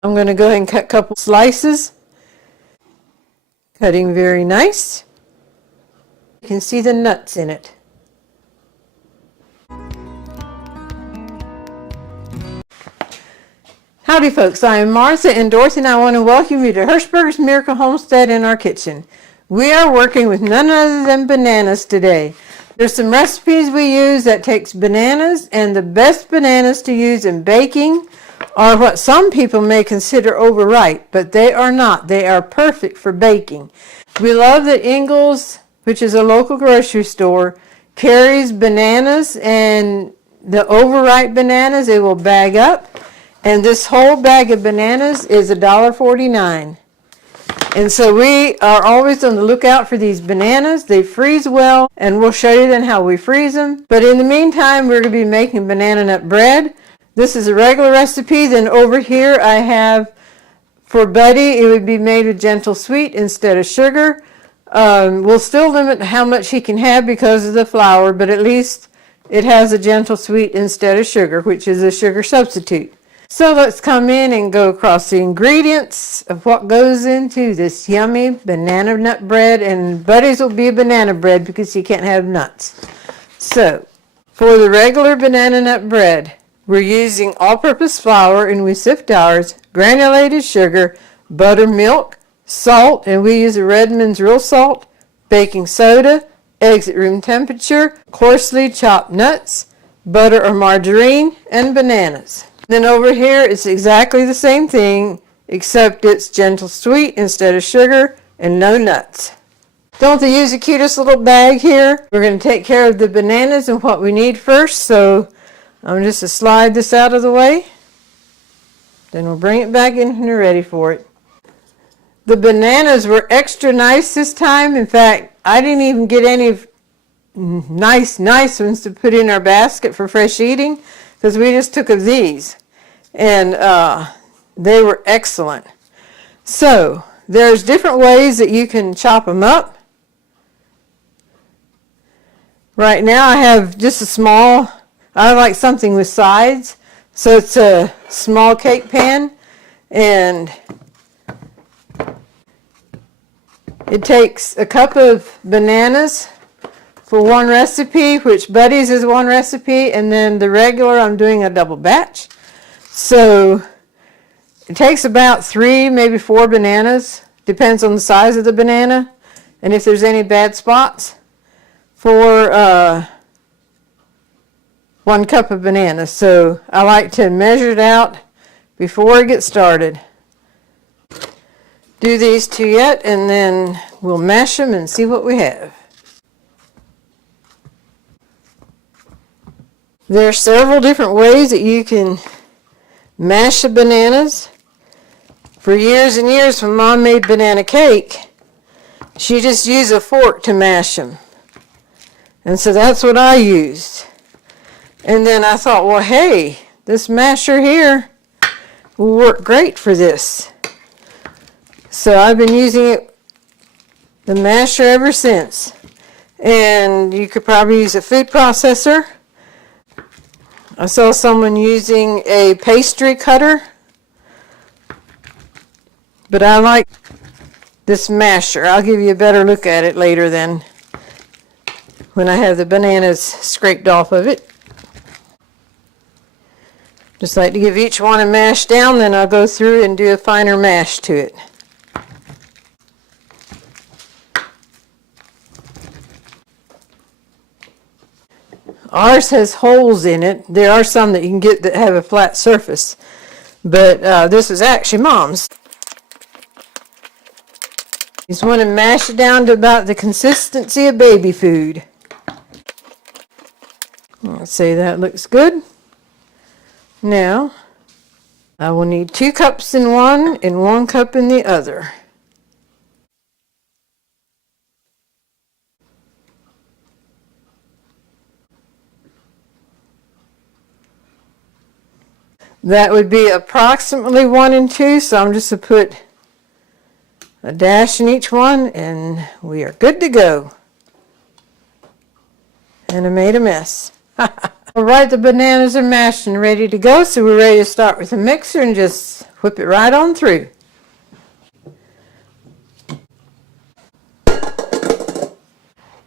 I'm going to go ahead and cut a couple slices. Cutting very nice. You can see the nuts in it. Howdy folks, I am Martha and Dorothy and I want to welcome you to Hirschberger's Miracle Homestead in our kitchen. We are working with none other than bananas today. There's some recipes we use that takes bananas, and the best bananas to use in baking are what some people may consider overripe, but they are not. They are perfect for baking. We love that Ingles, which is a local grocery store, carries bananas, and the overripe bananas it will bag up. And this whole bag of bananas is $1.49. And so we are always on the lookout for these bananas. They freeze well, and we'll show you then how we freeze them. But in the meantime, we're going to be making banana nut bread. This is a regular recipe. Then over here I have, for Buddy, it would be made with gentle sweet instead of sugar. We'll still limit how much he can have because of the flour, but at least it has a gentle sweet instead of sugar, which is a sugar substitute. So let's come in and go across the ingredients of what goes into this yummy banana nut bread. And Buddy's will be a banana bread because you can't have nuts. So for the regular banana nut bread, we're using all-purpose flour, and we sift ours, granulated sugar, buttermilk, salt, and we use a Redmond's real salt, baking soda, eggs at room temperature, coarsely chopped nuts, butter or margarine, and bananas. Then over here, it's exactly the same thing, except it's gentle sweet instead of sugar and no nuts. Don't they use the cutest little bag here? We're going to take care of the bananas and what we need first, so I'm just to slide this out of the way. Then we'll bring it back in when we're ready for it. The bananas were extra nice this time. In fact, I didn't even get any nice ones to put in our basket for fresh eating, because we just took of these, and they were excellent. So there's different ways that you can chop them up. Right now I have just a small, I like something with sides, so it's a small cake pan, and it takes a cup of bananas for one recipe, which Buddy's is one recipe, and then the regular I'm doing a double batch. So it takes about 3, maybe 4 bananas, depends on the size of the banana and if there's any bad spots, for 1 cup of bananas. So I like to measure it out before I get started. Do these 2 yet, and then we'll mash them and see what we have. There are several different ways that you can mash the bananas. For years and years, when Mom made banana cake, she just used a fork to mash them. And so that's what I used. And then I thought, well, hey, this masher here will work great for this. So I've been using the masher ever since. And you could probably use a food processor. I saw someone using a pastry cutter, but I like this masher. I'll give you a better look at it later then, when I have the bananas scraped off of it. Just like to give each one a mash down, then I'll go through and do a finer mash to it. Ours has holes in it. There are some that you can get that have a flat surface, but this is actually Mom's. You just want to mash it down to about the consistency of baby food. Let's see, that looks good. Now, I will need 2 cups in one and 1 cup in the other. That would be approximately 1 and 2, so I'm just going to put a dash in each one, and we are good to go. And I made a mess. All right, the bananas are mashed and ready to go, so we're ready to start with the mixer and just whip it right on through.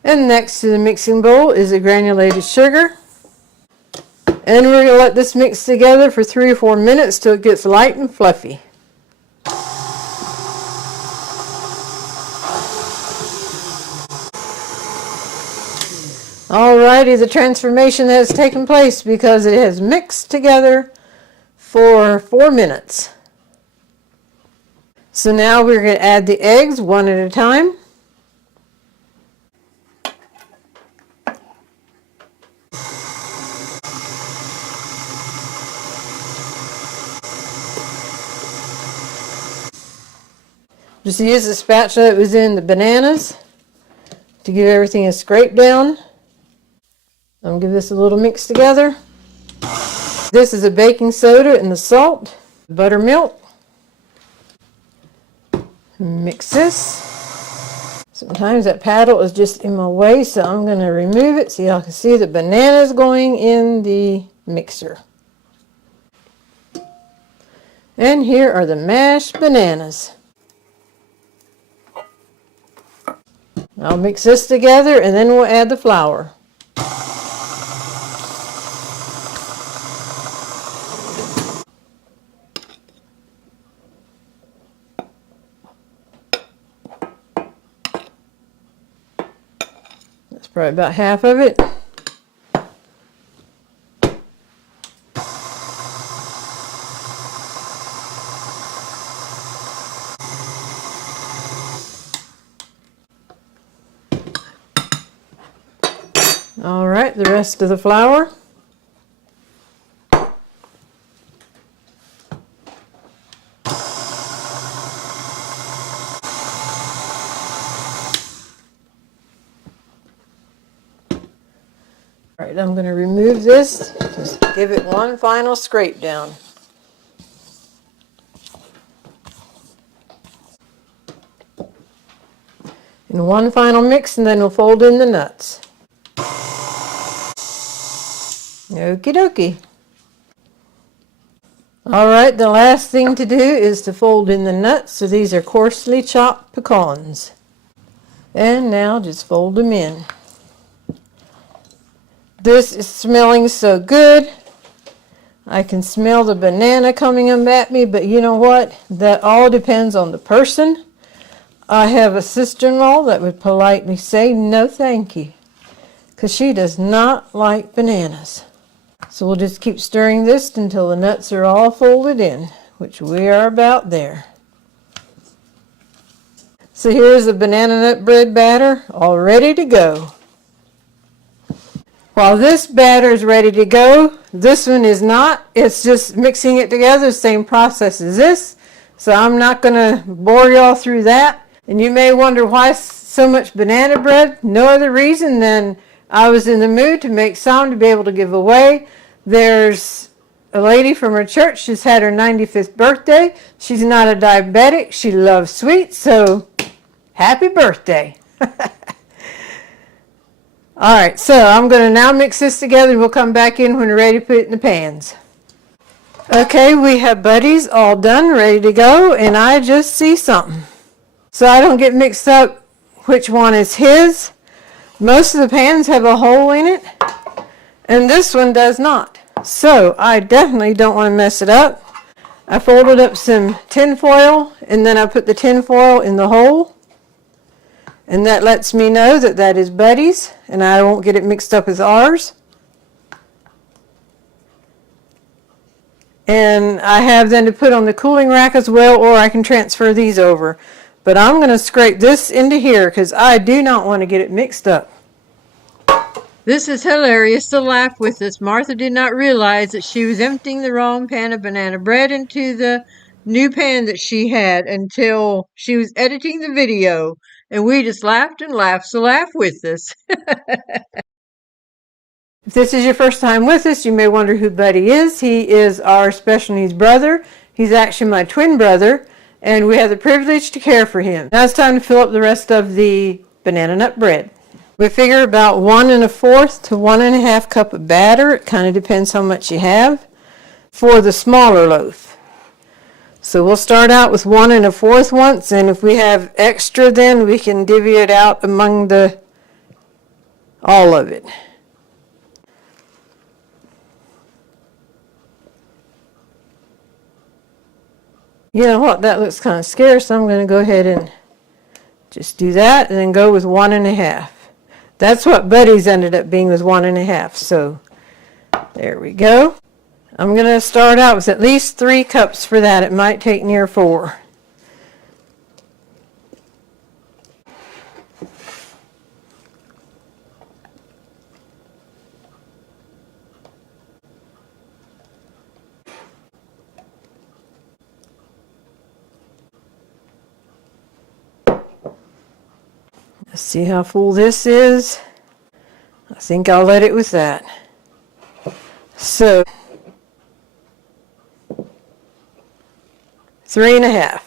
And next to the mixing bowl is the granulated sugar. And we're going to let this mix together for 3 or 4 minutes till it gets light and fluffy. Alrighty, the transformation has taken place because it has mixed together for 4 minutes. So now we're going to add the eggs one at a time. Just use the spatula that was in the bananas to give everything a scrape down. I'm going to give this a little mix together. This is the baking soda and the salt, buttermilk. Mix this. Sometimes that paddle is just in my way, so I'm going to remove it so y'all can see the bananas going in the mixer. And here are the mashed bananas. I'll mix this together and then we'll add the flour. That's probably about half of it. All right, the rest of the flour. All right, I'm going to remove this, just give it one final scrape down. And one final mix, and then we'll fold in the nuts. Okie dokie. All right, the last thing to do is to fold in the nuts. So these are coarsely chopped pecans. And now just fold them in. This is smelling so good. I can smell the banana coming up at me, but you know what? That all depends on the person. I have a sister-in-law that would politely say no thank you, because she does not like bananas. So we'll just keep stirring this until the nuts are all folded in, which we are about there. So here's the banana nut bread batter all ready to go. While this batter is ready to go, this one is not. It's just mixing it together, same process as this. So I'm not going to bore y'all through that. And you may wonder why so much banana bread. No other reason than I was in the mood to make some to be able to give away. There's a lady from her church. She's had her 95th birthday. She's not a diabetic. She loves sweets, so happy birthday. All right, so I'm going to now mix this together and we'll come back in when we're ready to put it in the pans. Okay, we have buddies all done, ready to go, and I just see something. So I don't get mixed up which one is his. Most of the pans have a hole in it, and this one does not. So I definitely don't want to mess it up. I folded up some tin foil, and then I put the tin foil in the hole. And that lets me know that that is Buddy's, and I won't get it mixed up with ours. And I have then to put on the cooling rack as well, or I can transfer these over. But I'm going to scrape this into here because I do not want to get it mixed up. This is hilarious to laugh with this. Martha did not realize that she was emptying the wrong pan of banana bread into the new pan that she had until she was editing the video. And we just laughed and laughed, so laugh with this. If this is your first time with us, you may wonder who Buddy is. He is our special needs brother. He's actually my twin brother, and we have the privilege to care for him. Now it's time to fill up the rest of the banana nut bread. We figure about 1 1/4 to 1 1/2 cup of batter. It kind of depends how much you have for the smaller loaf. So we'll start out with 1 1/4 once, and if we have extra, then we can divvy it out among all of it. You know what, that looks kind of scarce, so I'm going to go ahead and just do that and then go with 1 1/2. That's what Buddy's ended up being, with 1 1/2. So there we go. I'm going to start out with at least 3 cups for that. It might take near 4. Let's see how full this is. I think I'll let it with that. So 3 1/2.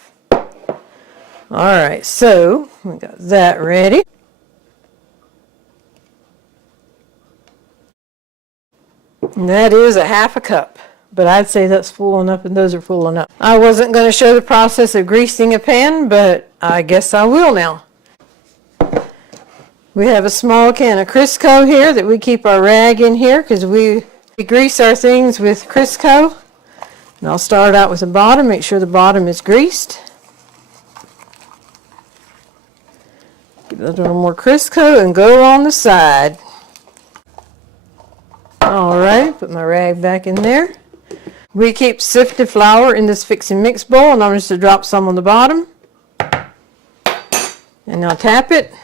All right, so we got that ready. And that is a 1/2 cup, but I'd say that's full enough, and those are full enough. I wasn't going to show the process of greasing a pan, but I guess I will now. We have a small can of Crisco here that we keep our rag in here because we grease our things with Crisco. And I'll start out with the bottom, make sure the bottom is greased. Get a little more Crisco and go on the side. All right, put my rag back in there. We keep sifted flour in this fix and mix bowl, and I'm just going to drop some on the bottom. And I'll tap it.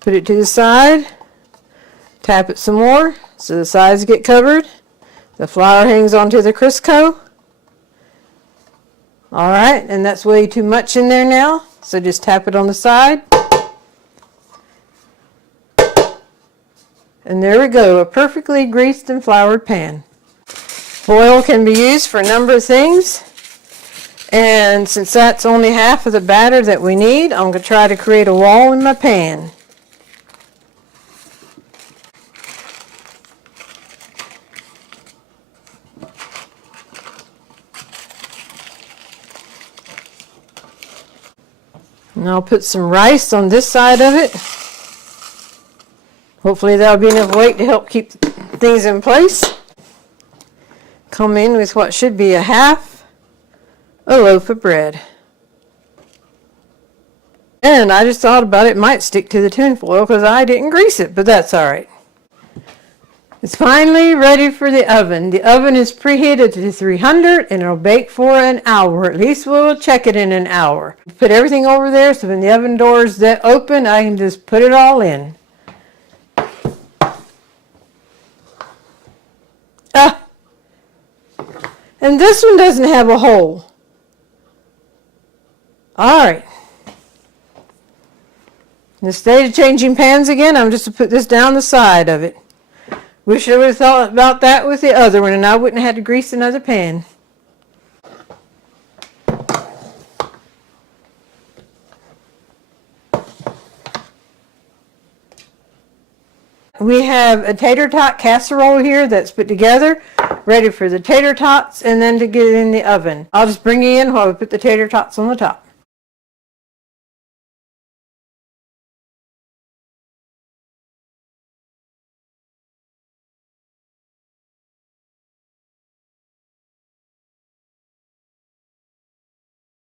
Put it to the side, tap it some more so the sides get covered. The flour hangs onto the Crisco. All right, and that's way too much in there now, so just tap it on the side. And there we go, a perfectly greased and floured pan. Foil can be used for a number of things. And since that's only half of the batter that we need, I'm going to try to create a wall in my pan. And I'll put some rice on this side of it. Hopefully that'll be enough weight to help keep things in place. Come in with what should be a 1/2 loaf of bread. And I just thought about it might stick to the tin foil because I didn't grease it, but that's all right. It's finally ready for the oven. The oven is preheated to 300 and it'll bake for an hour. At least we'll check it in an hour. Put everything over there so when the oven doors that open, I can just put it all in. And this one doesn't have a hole. All right. Instead of changing pans again, I'm just to put this down the side of it. Wish I would have thought about that with the other one, and I wouldn't have had to grease another pan. We have a tater tot casserole here that's put together, ready for the tater tots and then to get it in the oven. I'll just bring it in while we put the tater tots on the top.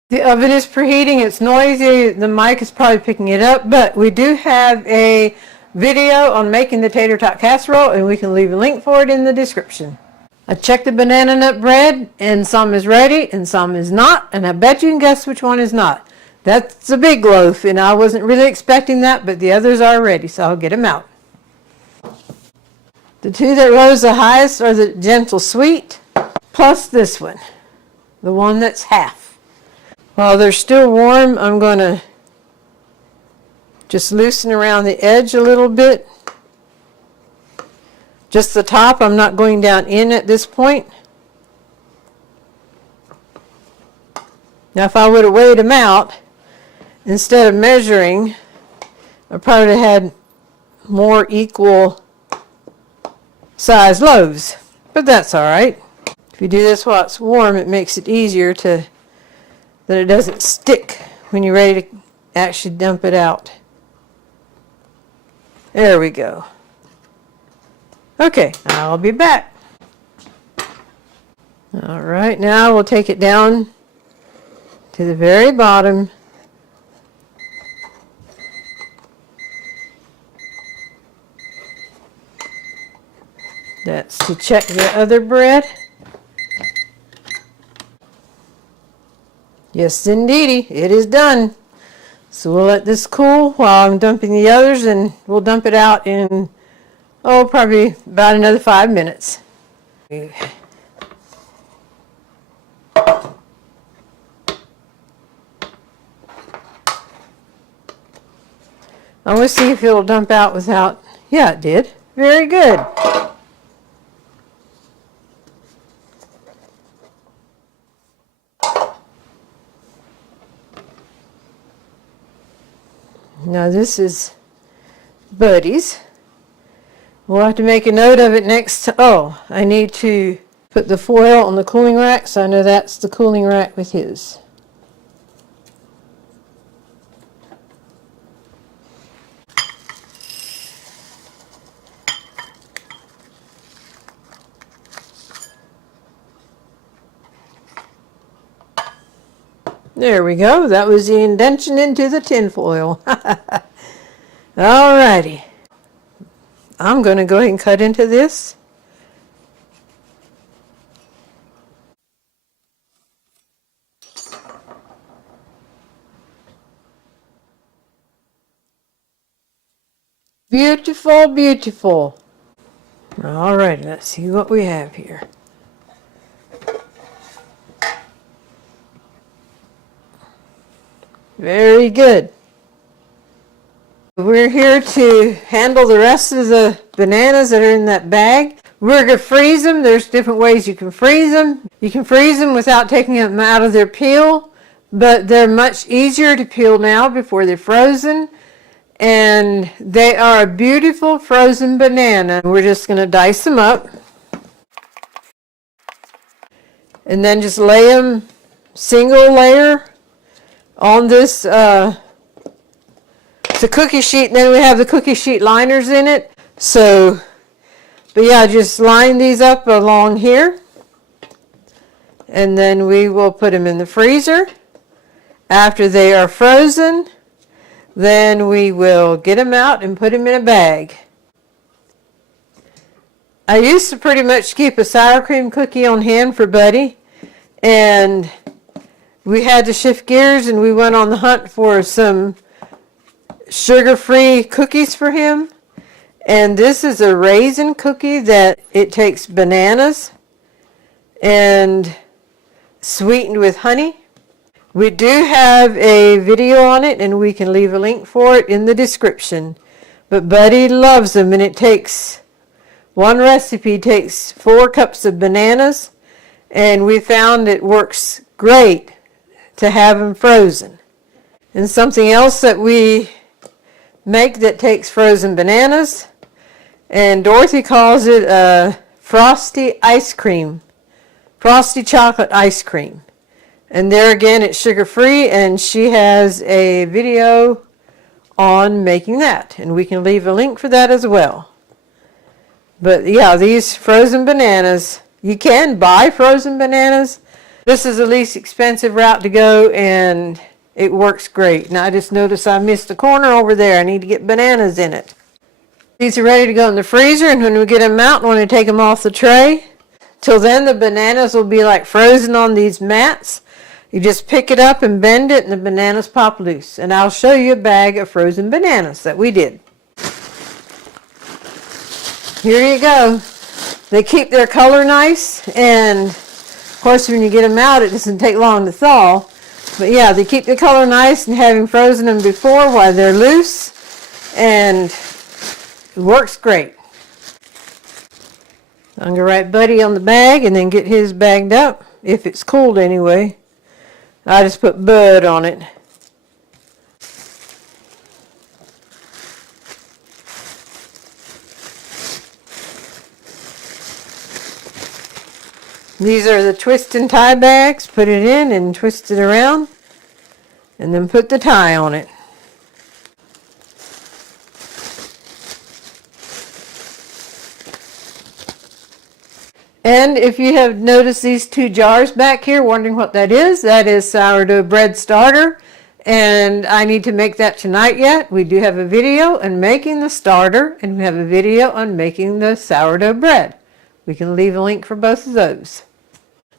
The oven is preheating. It's noisy. The mic is probably picking it up, but we do have a video on making the tater tot casserole, and we can leave a link for it in the description. I checked the banana nut bread, and some is ready and some is not, and I bet you can guess which one is not. That's a big loaf, and I wasn't really expecting that, but the others are ready, so I'll get them out. The two that rose the highest are the gentle sweet, plus this one, the one that's half. While they're still warm, I'm going to just loosen around the edge a little bit. Just the top, I'm not going down in at this point. Now if I would have weighed them out, instead of measuring, I probably had more equal size loaves, but that's all right. If you do this while it's warm, it makes it easier that it doesn't stick when you're ready to actually dump it out. There we go. Okay, I'll be back. All right, now we'll take it down to the very bottom. That's to check the other bread. Yes, indeedy, it is done. So we'll let this cool while I'm dumping the others, and we'll dump it out in, probably about another 5 minutes. I'm going to see if it'll dump out without, yeah, it did. Very good. Now this is Buddy's. We'll have to make a note of it next. I need to put the foil on the cooling rack, so I know that's the cooling rack with his. There we go. That was the indentation into the tin foil. Alrighty. I'm going to go ahead and cut into this. Beautiful, beautiful. Alright, let's see what we have here. Very good. We're here to handle the rest of the bananas that are in that bag. We're going to freeze them. There's different ways you can freeze them. You can freeze them without taking them out of their peel, but they're much easier to peel now before they're frozen. And they are a beautiful frozen banana. We're just going to dice them up. And then just lay them single layer on this it's a cookie sheet, and then we have the cookie sheet liners in it. So, but yeah, just line these up along here, and then we will put them in the freezer. After they are frozen, then we will get them out and put them in a bag. I used to pretty much keep a sour cream cookie on hand for Buddy, and we had to shift gears, and we went on the hunt for some sugar-free cookies for him. And this is a raisin cookie that it takes bananas and sweetened with honey. We do have a video on it, and we can leave a link for it in the description. But Buddy loves them, and it takes, one recipe takes 4 cups of bananas, and we found it works great to have them frozen. And something else that we make that takes frozen bananas, and Dorothy calls it frosty ice cream, frosty chocolate ice cream. And there again, it's sugar-free, and she has a video on making that, and we can leave a link for that as well. But yeah, these frozen bananas, you can buy frozen bananas. This is the least expensive route to go, and it works great. Now I just noticed I missed a corner over there. I need to get bananas in it. These are ready to go in the freezer, and when we get them out, when we take them off the tray, till then the bananas will be like frozen on these mats. You just pick it up and bend it, and the bananas pop loose. And I'll show you a bag of frozen bananas that we did. Here you go. They keep their color nice, and of course when you get them out, it doesn't take long to thaw. But yeah, they keep the color nice, and having frozen them before while they're loose, and it works great. I'm going to write Buddy on the bag and then get his bagged up, if it's cooled anyway. I just put Bud on it. These are the twist and tie bags. Put it in and twist it around and then put the tie on it. And if you have noticed these two jars back here, wondering what that is sourdough bread starter. And I need to make that tonight yet. We do have a video on making the starter, and we have a video on making the sourdough bread. We can leave a link for both of those.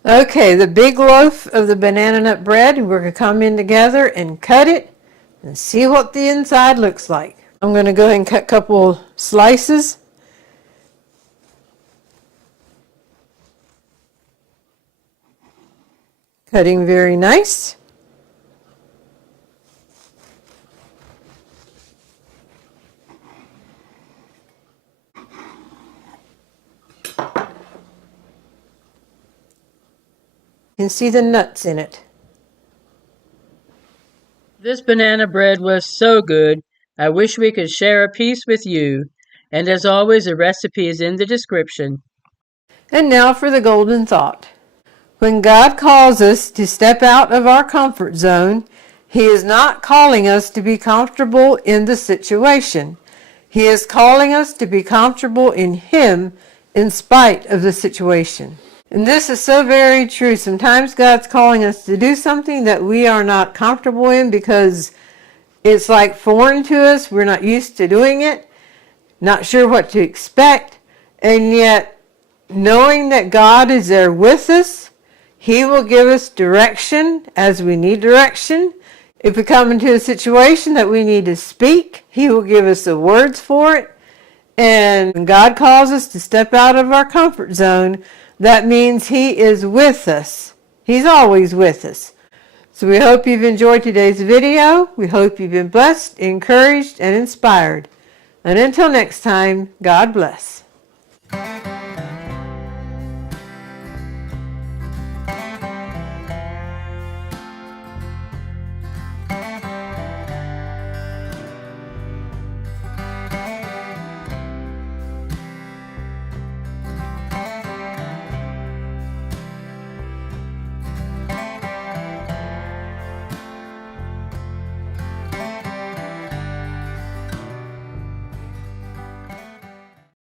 Okay, the big loaf of the banana nut bread, we're going to come in together and cut it and see what the inside looks like. I'm going to go ahead and cut a couple slices. Cutting very nice. You can see the nuts in it. This banana bread was so good. I wish we could share a piece with you. And as always, the recipe is in the description. And now for the golden thought. When God calls us to step out of our comfort zone, He is not calling us to be comfortable in the situation. He is calling us to be comfortable in Him in spite of the situation. And this is so very true. Sometimes God's calling us to do something that we are not comfortable in because it's like foreign to us. We're not used to doing it, not sure what to expect, and yet knowing that God is there with us, He will give us direction as we need direction. If we come into a situation that we need to speak, He will give us the words for it. And when God calls us to step out of our comfort zone, that means He is with us. He's always with us. So we hope you've enjoyed today's video. We hope you've been blessed, encouraged, and inspired. And until next time, God bless.